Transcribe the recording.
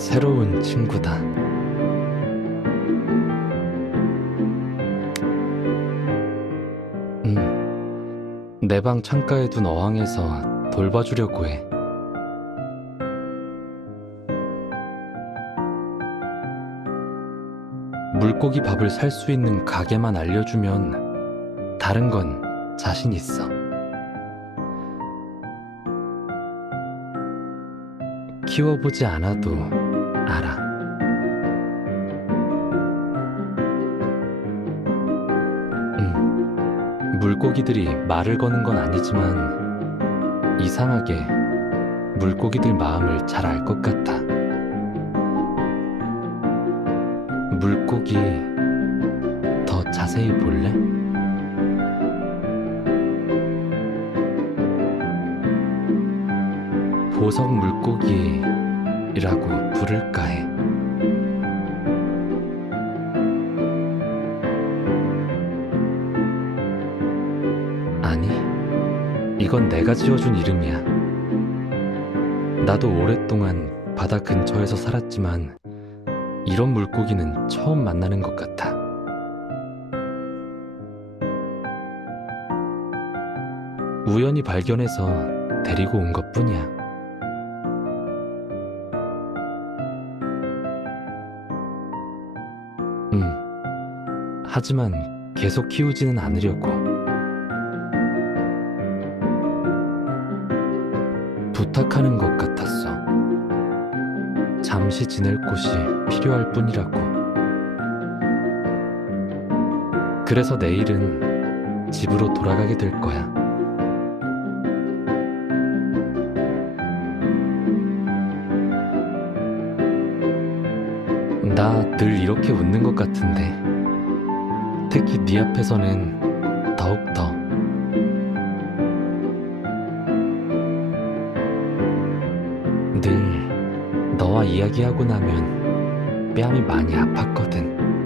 새로운 친구다. 음, 내 방 창가에 둔 어항에서 돌봐주려고 해. 물고기 밥을 살 수 있는 가게만 알려주면 다른 건 자신 있어. 키워보지 않아도 알아. 음, 물고기들이 말을 거는 건 아니지만 이상하게 물고기들 마음을 잘 알 것 같아. 물고기 더 자세히 볼래? 보석 물고기 라고 부를까 해. 아니, 이건 내가 지어준 이름이야. 나도 오랫동안 바다 근처에서 살았지만 이런 물고기는 처음 만나는 것 같아. 우연히 발견해서 데리고 온 것 뿐이야. 하지만 계속 키우지는 않으려고. 부탁하는 것 같았어. 잠시 지낼 곳이 필요할 뿐이라고. 그래서 내일은 집으로 돌아가게 될 거야. 나 늘 이렇게 웃는 것 같은데. 특히 네 앞에서는 더욱더. 늘 너와 이야기하고 나면 뺨이 많이 아팠거든.